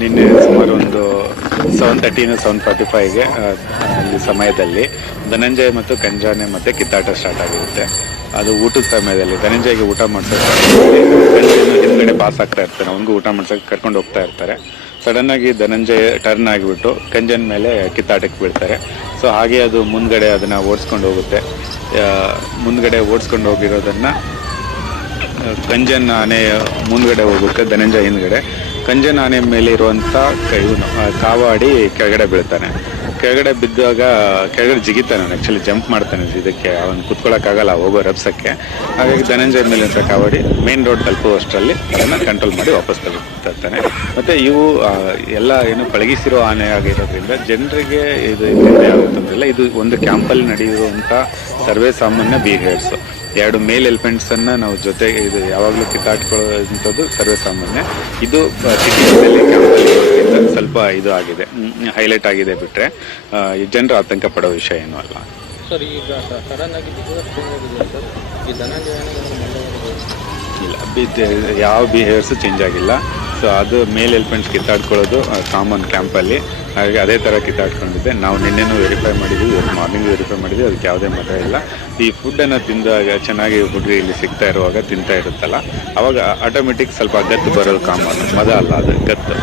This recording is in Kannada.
ನಿನ್ನೆ ಸುಮಾರು ಒಂದು 7:30 7:45ಗೆ ಈ ಸಮಯದಲ್ಲಿ ಧನಂಜಯ ಮತ್ತು ಕಂಜಾನೆ ಮತ್ತೆ ಕಿತ್ತಾಟ ಸ್ಟಾರ್ಟ್ ಆಗಿರುತ್ತೆ. ಅದು ಊಟದ ಸಮಯದಲ್ಲಿ ಧನಂಜಯಗೆ ಊಟ ಮಾಡ್ಸೋಕೆ ಕಂಜಯನ್ನು ಹಿಂದ್ಗಡೆ ಪಾಸ್ ಆಗ್ತಾ ಇರ್ತಾನೆ, ಅವನಿಗೂ ಊಟ ಮಾಡ್ಸೋಕೆ ಕರ್ಕೊಂಡು ಹೋಗ್ತಾ ಇರ್ತಾರೆ. ಸಡನ್ ಆಗಿ ಧನಂಜಯ ಟರ್ನ್ ಆಗಿಬಿಟ್ಟು ಕಂಜನ್ ಮೇಲೆ ಕಿತ್ತಾಟಕ್ಕೆ ಬೀಳ್ತಾರೆ. ಸೊ ಹಾಗೆ ಅದು ಮುಂದ್ಗಡೆ ಅದನ್ನ ಓಡಿಸ್ಕೊಂಡು ಹೋಗುತ್ತೆ. ಮುಂದ್ಗಡೆ ಓಡಿಸ್ಕೊಂಡು ಹೋಗಿರೋದನ್ನ ಕಂಜನ್ ಆನೆ ಮುಂದ್ಗಡೆ ಹೋಗುತ್ತೆ, ಧನಂಜಯ ಹಿಂದ್ಗಡೆ. ಕಂಜನ್ ಆನೆ ಮೇಲೆ ಇರುವಂತ ಇವನು ಕಾವಾಡಿ ಕೆಳಗಡೆ ಬೀಳ್ತಾನೆ. ಕೆಳಗಡೆ ಬಿದ್ದಾಗ ಕೆಳಗಡೆ ಜಿಗಿತಾನೆ, ಆಕ್ಚುಲಿ ಜಂಪ್ ಮಾಡ್ತಾನೆ, ಇದಕ್ಕೆ ಅವನು ಕುತ್ಕೊಳ್ಳೋಕ್ಕಾಗಲ್ಲ ಹೋಗೋ ರಭಸಕ್ಕೆ. ಹಾಗಾಗಿ ಧನಂಜಯ ಮೇಲೆ ಅಂತ ಕಾವಾಡಿ ಮೇನ್ ರೋಡ್ ತಲುಪುವಷ್ಟರಲ್ಲಿ ಅದನ್ನ ಕಂಟ್ರೋಲ್ ಮಾಡಿ ವಾಪಸ್ ತರ್ತಾನೆ. ಮತ್ತೆ ಇವು ಎಲ್ಲ ಏನು ಪಳಗಿಸಿರೋ ಆನೆ ಆಗಿರೋದ್ರಿಂದ ಜನರಿಗೆ ಇದು ಆಗುತ್ತಂದ್ರಿಲ್ಲ. ಇದು ಒಂದು ಕ್ಯಾಂಪಲ್ಲಿ ನಡೆಯುವಂತ ಸರ್ವೇ ಸಾಮಾನ್ಯ ಬಿಹೇವಿಯರ್ಸ್. 2 ಮೇಲ್ ಎಲಿಫೆಂಟ್ಸ್ ಅನ್ನ ನಾವು ಜೊತೆಗೆ ಇದು ಯಾವಾಗಲೂ ಕಿತ್ತಾಡ್ಕೊಳ್ಳೋಂಥದ್ದು ಸರ್ವೇ ಸಾಮಾನ್ಯ. ಇದು ಸಿಟಿಯಲ್ಲಿ ಕ್ಯಾಂಪಲ್ಲಿ ಸ್ವಲ್ಪ ಇದು ಆಗಿದೆ, ಹೈಲೈಟ್ ಆಗಿದೆ. ಬಿಟ್ರೆ ಜನರು ಆತಂಕ ಪಡೋ ವಿಷಯ ಏನೂ ಅಲ್ಲ ಸರ್. ಈಗ ಸಡನ್ ಆಗಿ ಇಲ್ಲ, ಯಾವ ಬಿಹೇವಿಯರ್ಸ್ ಚೇಂಜ್ ಆಗಿಲ್ಲ. ಸೊ ಅದು ಮೇಲ್ ಎಲಿಫೆಂಟ್ಸ್ ಕಿತ್ತಾಡ್ಕೊಳ್ಳೋದು ಕಾಮನ್ ಕ್ಯಾಂಪಲ್ಲಿ. ಹಾಗೆ ಅದೇ ಥರ ಕಿತ್ತಾಡ್ಕೊಂಡಿದ್ದೆ. ನಾವು ನಿನ್ನೆನೂ ವೆರಿಫೈ ಮಾಡಿದ್ವಿ, ಇವತ್ತು ಮಾರ್ನಿಂಗ್ ವೆರಿಫೈ ಮಾಡಿದ್ವಿ, ಅದಕ್ಕೆ ಯಾವುದೇ ಮತ ಇಲ್ಲ. ಈ ಫುಡ್ಡನ್ನು ತಿಂದಾಗ ಚೆನ್ನಾಗಿ ಹುಡುಗಿ ಇಲ್ಲಿ ಸಿಗ್ತಾ ಇರುವಾಗ ತಿಂತಾ ಇರುತ್ತಲ್ಲ, ಅವಾಗ ಆಟೋಮೆಟಿಕ್ ಸ್ವಲ್ಪ ಗತ್ತು ಬರೋದು ಕಾಮನ್, ಮದ ಅಲ್ಲ ಅದು ಗತ್ತು.